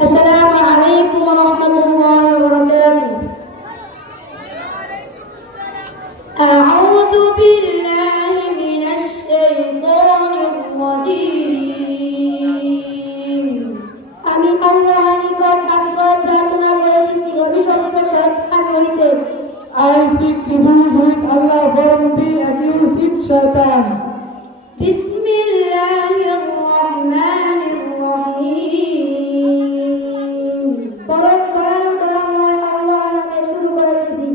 السلام عليكم ورحمة الله وبركاته. أعوذ بالله من الشيطان الرجيم. আমি আল্লাহর নিকট আশ্রয় প্রার্থনা করিতেছি অভিশপ্ত শয়তান হইতে। I seek refuge with Allah from the accursed shaitan. বিসমিল্লাহির রহমানির রহিম। পরম দয়ালু দয়াময় আল্লাহর নামে শুরু করিতেছি।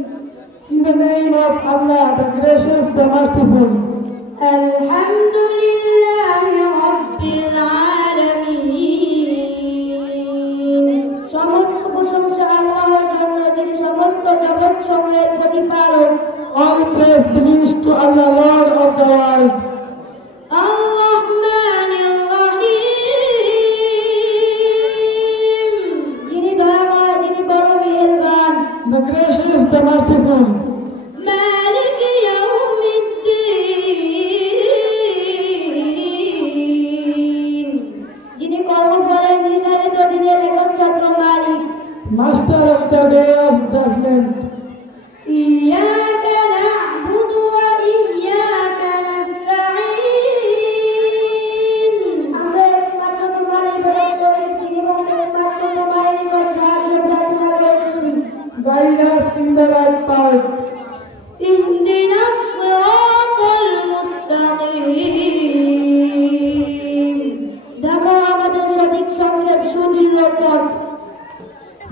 In the name of Allah, the gracious, the merciful. আলহামদুলিল্লাহি রাব্বিল আলামিন। সমস্ত প্রশংসা আল্লাহর জন্য, যিনি সমস্ত জগৎ সমূহের প্রতিপালক। All praise belongs to Allah, Lord of the world. আর-রহমানির রহিম, যিনি দয়াময়, যিনি বড় মেহেরবান। The gracious, the merciful. মালিক ইয়াউমিদ্দিন, যিনি কর্মফলের নির্ধারিত দিনের একচ্ছত্র মালিক। Master of the day of judgment. ইয়্যাকা না'বুদু ওয়া ইয়্যাকা নাস্তাঈন। আমরা একমাত্র তোমার ইবাদত করিতেছি এবং একমাত্র তোমার নিকট সাহায্য প্রার্থনা করিতেছি। Guide us in the right path. ইহদিনাস সিরাতাল মুস্তাকিম, দেখাও আমাদের সঠিক সংক্ষেপ সুদৃঢ় পথ।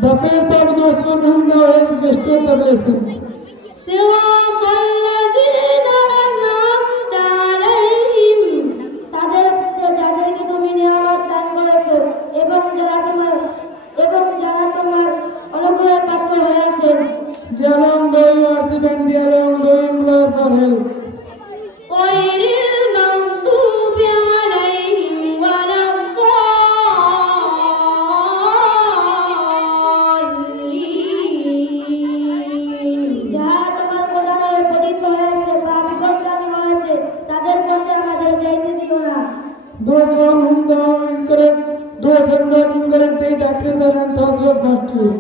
The faith of those on whom thou hast bestowed the blessing. সিরাতাল লাযীনা আন'আমতা আলাইহিম, যাদেরকে তুমি নিয়ামত দান করেছো এবং যারা তোমার অনুগ্রহের পাত্র হয়েছেন। The alone doing worship and the alone doing love for help. গায়রিল মাগদুবি আলাইহিম ওয়ালাদ-দাল্লিন, যারা তোমার প্রধানরে পতিত হয়েছে বা বিপথগামী হয়েছে, তাদের পথে আমাদের যাইতে দিও না। Those on whom thou encourage, those who not encourage thy doctrines and those of virtue.